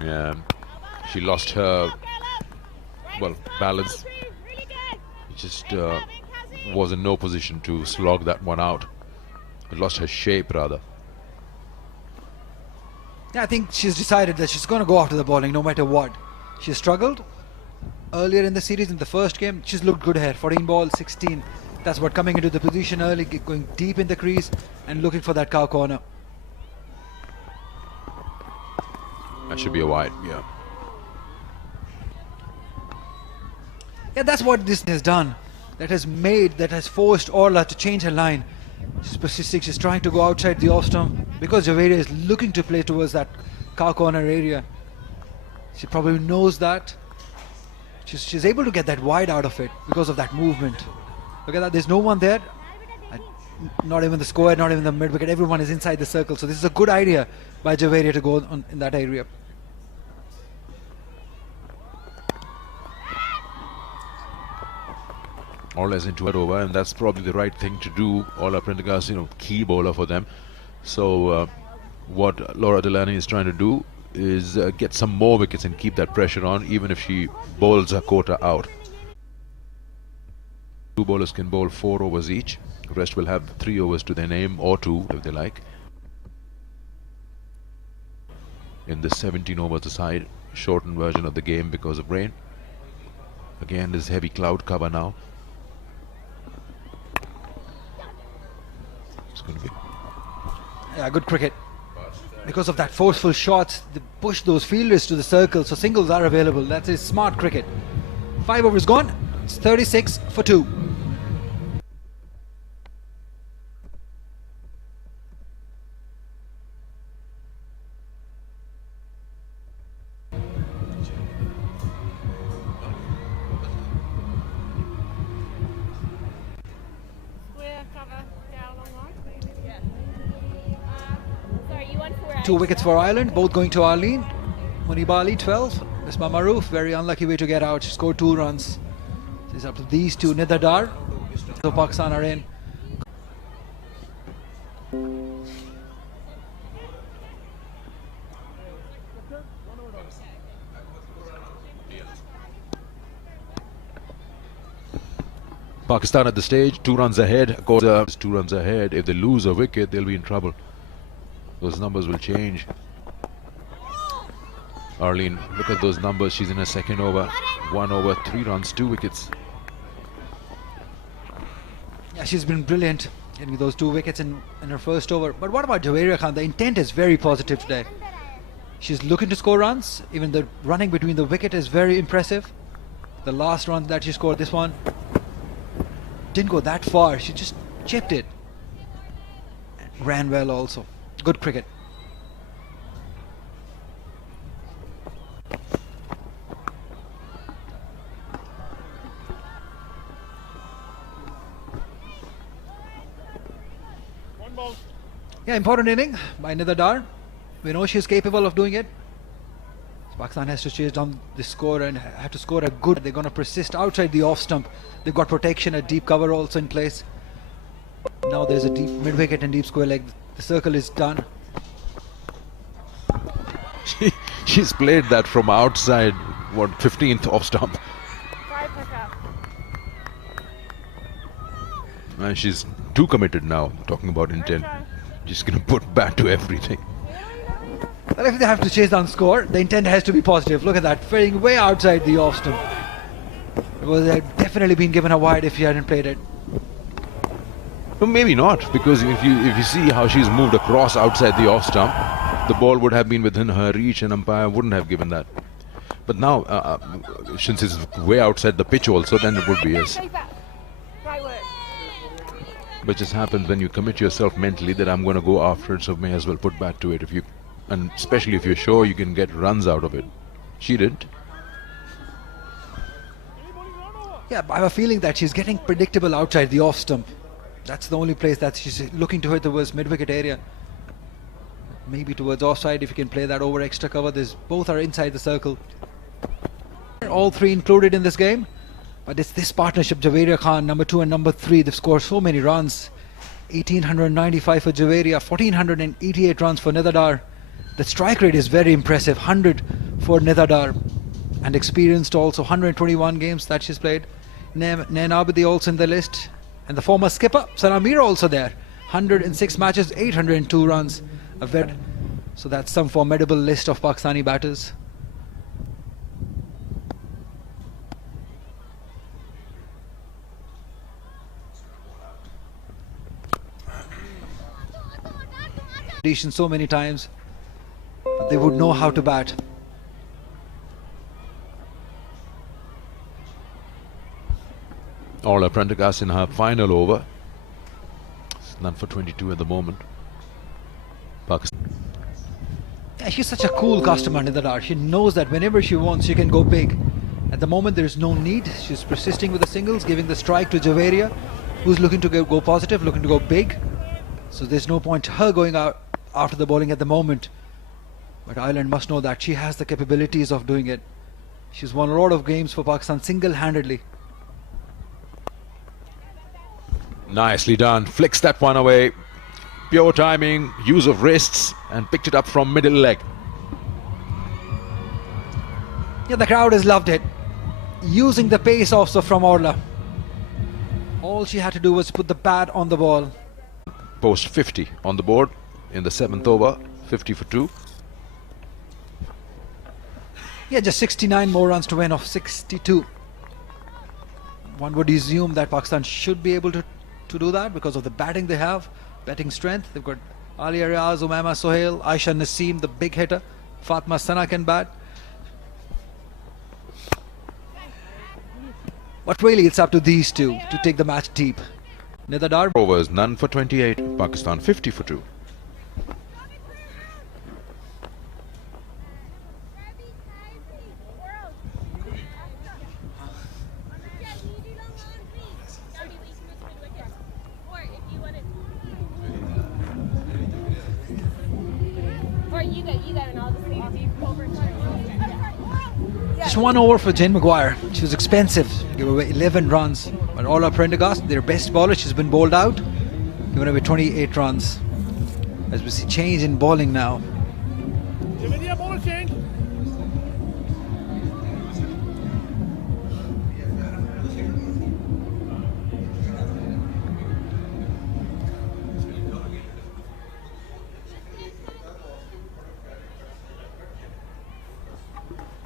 Yeah, she lost her, balance. Just was in no position to slog that one out. Lost her shape rather. Yeah, I think she's decided that she's going to go after the bowling no matter what. She struggled earlier in the series. In the first game, she's looked good here. 14 ball, 16. That's what, coming into the position early, going deep in the crease and looking for that cow corner. That should be a wide, yeah. Yeah, that's what this has done. That has forced Orla to change her line. She's trying to go outside the off stump because Javeria is looking to play towards that cow corner area. She probably knows that. She's able to get that wide out of it because of that movement. Look at that, there's no one there. Not even the square, not even the mid wicket. Everyone is inside the circle. So this is a good idea by Javeria to go on in that area. Orla's into it over, and that's probably the right thing to do. Orla Prendergast, key bowler for them. So what Laura Delaney is trying to do is get some more wickets and keep that pressure on, even if she bowls her quota out. Two bowlers can bowl 4 overs each. The rest will have 3 overs to their name, or 2 if they like. In the 17 overs aside, shortened version of the game because of rain. Again, there's heavy cloud cover now. It's going to be... Yeah, good cricket. Because of that forceful shots, they push those fielders to the circle, so singles are available. That is smart cricket. 5 overs gone. It's 36 for 2. Two wickets for Ireland, both going to Arlene. Munibali 12, Misbah Maroof, very unlucky way to get out. She scored 2 runs. It's up to these two. Nidar Dar, so Pakistan are in. Pakistan at the stage, 2 runs ahead. Of course, 2 runs ahead. If they lose a wicket, they'll be in trouble. Those numbers will change. Arlene, look at those numbers. She's in her second over. 1 over, 3 runs, 2 wickets. Yeah, she's been brilliant getting those 2 wickets in her first over. But what about Javeria Khan? The intent is very positive today. She's looking to score runs. Even the running between the wicket is very impressive. The last run that she scored, this one, didn't go that far. She just chipped it. Ran well also. Good cricket. Yeah, important inning by Nidar Dar. We know she's capable of doing it. So Pakistan has to chase down the score and have to score a good. They're going to persist outside the off stump. They've got protection, a deep cover also in place. Now there's a deep mid wicket and deep square leg. The circle is done. She's played that from outside, 15th off stump. And she's too committed now, talking about intent. Just going to put bat to everything. Well, if they have to chase down score, the intent has to be positive. Look at that, fading way outside the off stump. It would have definitely been given a wide if she hadn't played it. Well, maybe not, because if you see how she's moved across outside the off stump, the ball would have been within her reach and umpire wouldn't have given that. But now, since it's way outside the pitch also, then it would be yes. But just happens when you commit yourself mentally that I'm going to go after it, so may as well put bat to it, and especially if you're sure you can get runs out of it. She didn't. Yeah, I have a feeling that she's getting predictable outside the off stump. That's the only place that she's looking to hit towards mid-wicket area. Maybe towards offside if you can play that over extra cover. Both are inside the circle. All 3 included in this game. But it's this partnership, Javeria Khan, number 2 and number 3. They've scored so many runs. 1,895 for Javeria, 1,488 runs for Nidar Dar. The strike rate is very impressive. 100 for Nidadar, and experienced also. 121 games that she's played. Nain Abidi also in the list, and the former skipper Sana Mir also there. 106 matches, 802 runs. So that's some formidable list of Pakistani batters. So many times, but they would know how to bat. All Prendergast in her final over. It's none for 22 at the moment. Pakistan. Yeah, she's such a cool customer, Nidadar. She knows that whenever she wants, she can go big. At the moment, there is no need. She's persisting with the singles, giving the strike to Javeria, who's looking to go positive, looking to go big. So there's no point to her going out after the bowling at the moment. But Ireland must know that she has the capabilities of doing it. She's won a lot of games for Pakistan single-handedly. Nicely done. Flicks that one away. Pure timing, use of wrists, and picked it up from middle leg. Yeah, the crowd has loved it. Using the pace also from Orla. All she had to do was put the bat on the ball. Post 50 on the board in the 7th over. 50 for 2. Yeah, just 69 more runs to win off 62. One would assume that Pakistan should be able to do that because of the batting they have, batting strength. They've got Alia Riaz, Umaima Sohail, Aisha Naseem, the big hitter. Fatma Sana can bat. But really, it's up to these two to take the match deep. Nidadar Overs, none for 28. Pakistan 50 for 2. Just 1 over for Jane Maguire. She was expensive. Gave away 11 runs. But Ola Prendergast, their best bowler, she's been bowled out. Given away 28 runs. As we see change in bowling now.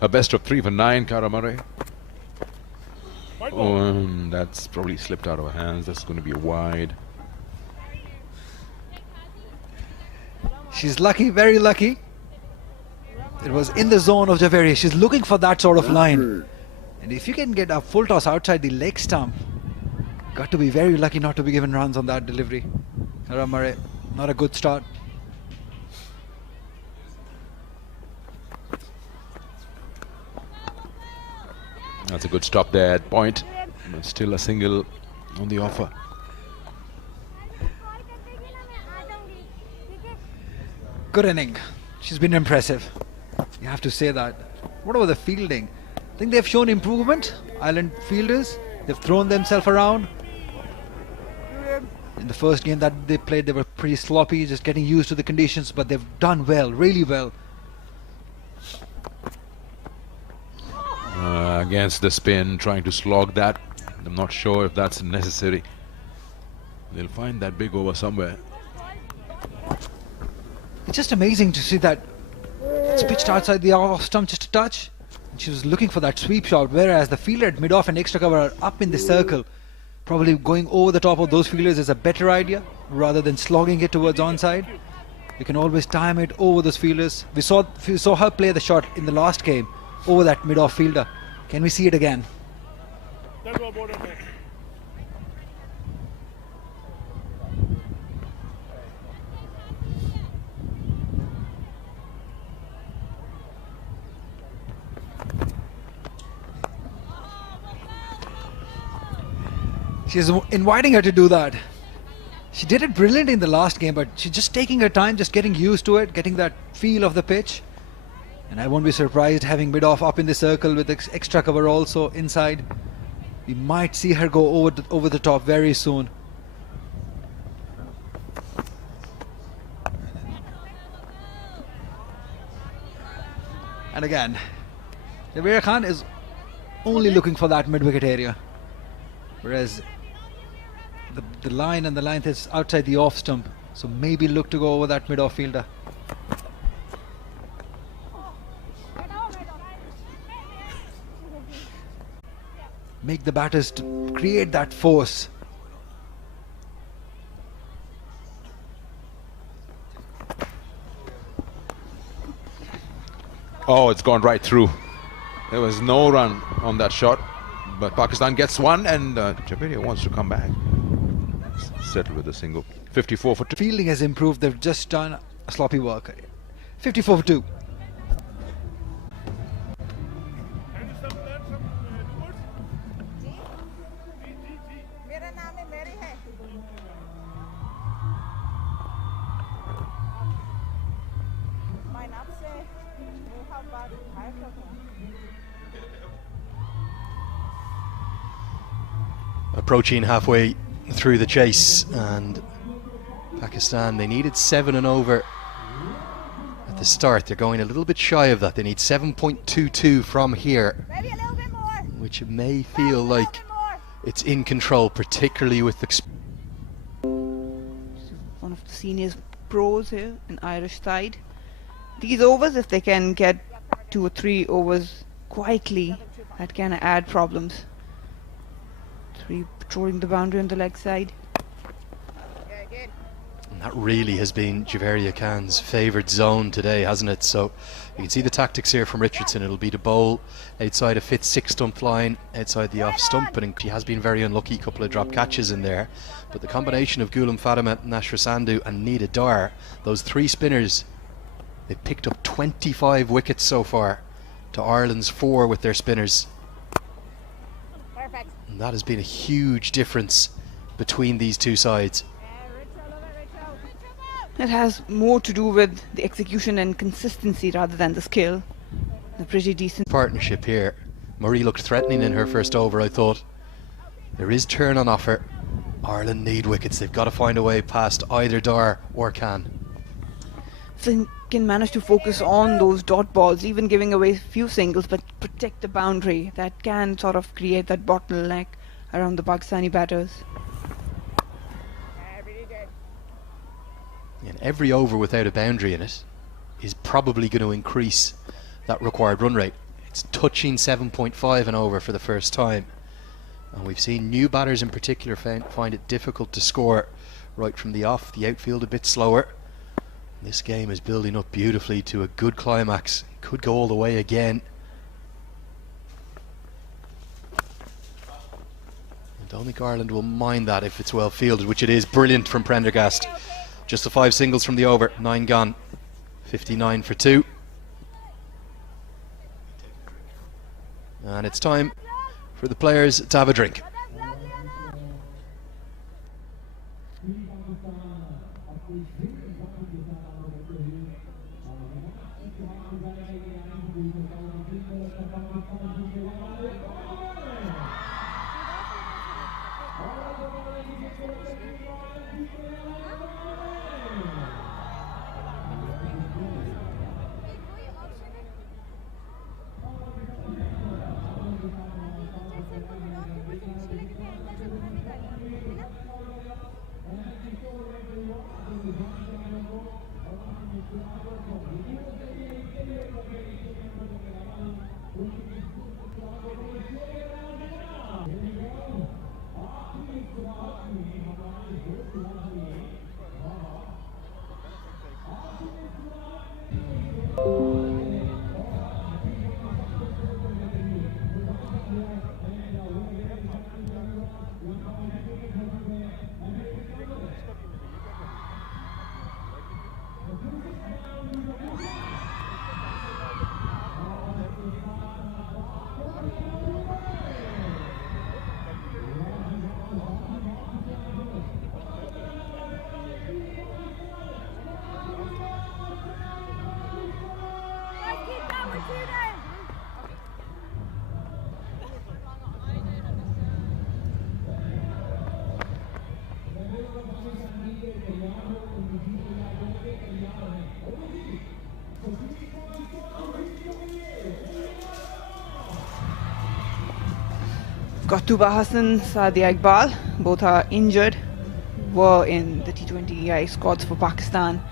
A best of 3 for 9, Cara Murray. Oh, that's probably slipped out of her hands. That's going to be a wide. She's lucky, very lucky. It was in the zone of Javeria. She's looking for that sort of line. And if you can get a full toss outside the leg stump, got to be very lucky not to be given runs on that delivery. Cara Murray, not a good start. That's a good stop there at point. But still a single on the offer. Good inning. She's been impressive. You have to say that. What about the fielding? I think they've shown improvement. Ireland fielders. They've thrown themselves around. In the first game that they played, they were pretty sloppy, just getting used to the conditions, but they've done well, really well. Against the spin, trying to slog that. I'm not sure if that's necessary. They'll find that big over somewhere. It's just amazing to see that it's pitched outside the off stump just a touch. And she was looking for that sweep shot, whereas the fielder at mid-off and extra cover are up in the circle. Probably going over the top of those fielders is a better idea rather than slogging it towards onside. You can always time it over those fielders. We saw her play the shot in the last game over that mid-off fielder. Can we see it again? She's inviting her to do that. She did it brilliantly in the last game, but she's just taking her time, just getting used to it, getting that feel of the pitch. And I won't be surprised having mid-off up in the circle with extra cover also inside. We might see her go over the top very soon. And again, Javeria Khan is only looking for that mid-wicket area, whereas the line and the length is outside the off stump, so maybe look to go over that mid-off fielder. Make the batters to create that force. Oh, it's gone right through. There was no run on that shot, but Pakistan gets one, and Javeria wants to come back. Settle with a single. 54 for 2. Fielding has improved. They've just done a sloppy work. 54 for 2. Approaching halfway through the chase, and Pakistan, they needed 7 and over at the start. They're going a little bit shy of that. They need 7.22 from here, which may feel like it's in control, particularly with the one of the senior pros here in Irish side. These overs, if they can get 2 or 3 overs quietly, that can add problems. 3 patrolling the boundary on the leg side. And that really has been Javeria Khan's favoured zone today, hasn't it? So you can see the tactics here from Richardson. It'll be to bowl outside a fit 6 stump line, outside the off stump, and he has been very unlucky, a couple of drop catches in there. But the combination of Ghulam Fatima, Nashra Sandhu and Nida Dar, those 3 spinners, they've picked up 25 wickets so far to Ireland's 4 with their spinners. And that has been a huge difference between these two sides. It has more to do with the execution and consistency rather than the skill. A pretty decent Partnership here. Murray looked threatening in her first over, I thought. There is turn on offer. Ireland need wickets. They've got to find a way past either Dar or Khan. If they can manage to focus on those dot balls, even giving away a few singles, but protect the boundary, that can sort of create that bottleneck around the Pakistani batters. And every over without a boundary in it is probably going to increase that required run rate. It's touching 7.5 and over for the first time, and we've seen new batters in particular find it difficult to score right from the off. The outfield a bit slower. This game is building up beautifully to a good climax. Could go all the way again. I don't think Ireland will mind that if it's well fielded, which it is. Brilliant from Prendergast. Just the 5 singles from the over. 9 gone. 59 for 2. And it's time for the players to have a drink. got Tuba Hassan, Sadia Iqbal. Both are injured. Were in the T20I squads for Pakistan.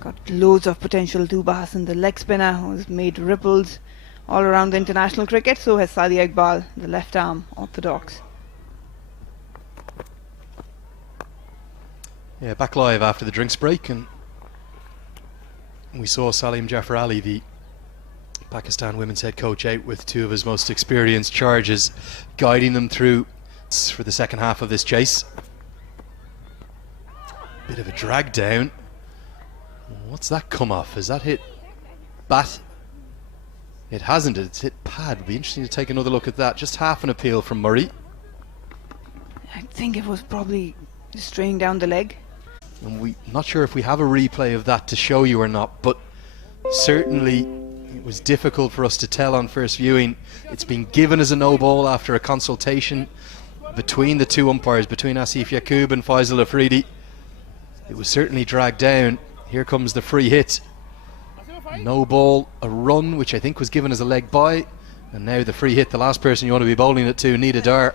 Got loads of potential. Tuba Hassan, the leg spinner, who's made ripples all around the international cricket. So has Sadia Iqbal, the left arm orthodox. Yeah, back live after the drinks break, and we saw Salim Jafar Ali, the Pakistan women's head coach, out with two of his most experienced charges, guiding them through for the second half of this chase. Bit of a drag down. What's that come off? Has that hit bat? It hasn't. It's hit pad. It'll be interesting to take another look at that. Just half an appeal from Murray. I think it was probably straying down the leg. And we're not sure if we have a replay of that to show you or not, but certainly it was difficult for us to tell on first viewing. It's been given as a no ball after a consultation between the two umpires, between Asif Yaqub and Faisal Afridi. It was certainly dragged down. Here comes the free hit. No ball, a run, which I think was given as a leg by, and now the free hit, the last person you want to be bowling it to, Nida Dar.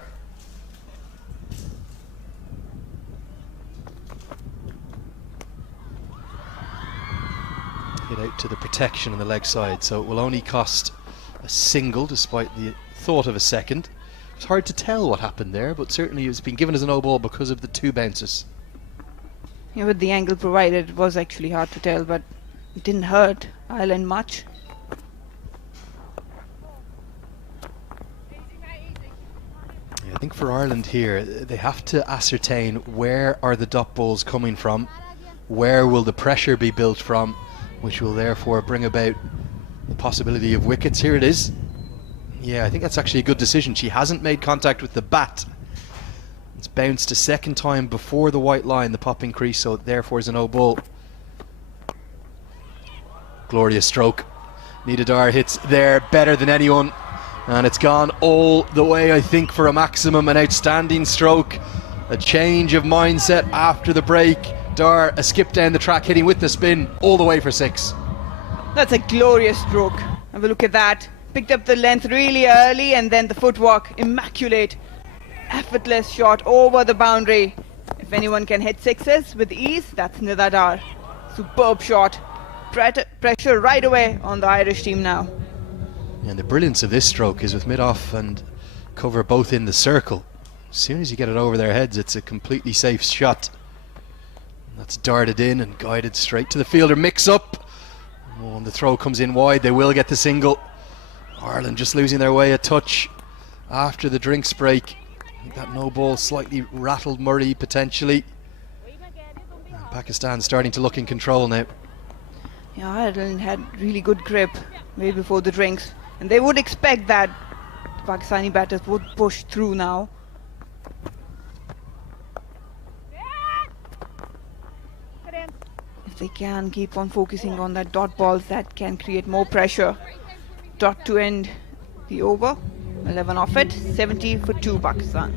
Hit out to the protection on the leg side, so it will only cost a single despite the thought of a second. It's hard to tell what happened there, but certainly it's been given as a no ball because of the two bounces. Yeah, with the angle provided, it was actually hard to tell, but it didn't hurt Ireland much. Yeah, I think for Ireland here, they have to ascertain where are the dot balls coming from, where will the pressure be built from, which will therefore bring about the possibility of wickets. Here it is. Yeah, I think that's actually a good decision. She hasn't made contact with the bat. It's bounced a second time before the white line, the popping crease, so therefore is a no ball. Glorious stroke. Nida Dar hits there better than anyone, and it's gone all the way, I think, for a maximum. An outstanding stroke, a change of mindset after the break. Dar a skip down the track, hitting with the spin all the way for 6. That's a glorious stroke. Have a look at that. Picked up the length really early, and then the footwork, immaculate, effortless shot over the boundary. If anyone can hit sixes with ease, that's Nida Dar. Superb shot. Pressure right away on the Irish team now. And the brilliance of this stroke is with mid-off and cover both in the circle. As soon as you get it over their heads, it's a completely safe shot. That's darted in and guided straight to the fielder. Mix up. Oh, and the throw comes in wide. They will get the single. Ireland just losing their way a touch after the drinks break. I think that no ball slightly rattled Murray potentially. And Pakistan starting to look in control now. Yeah, Ireland had really good grip way before the drinks, and they would expect that the Pakistani batters would push through now. If they can keep on focusing on that dot balls, that can create more pressure. Dot to end the over. 11 off it. 70 for 2 Pakistan.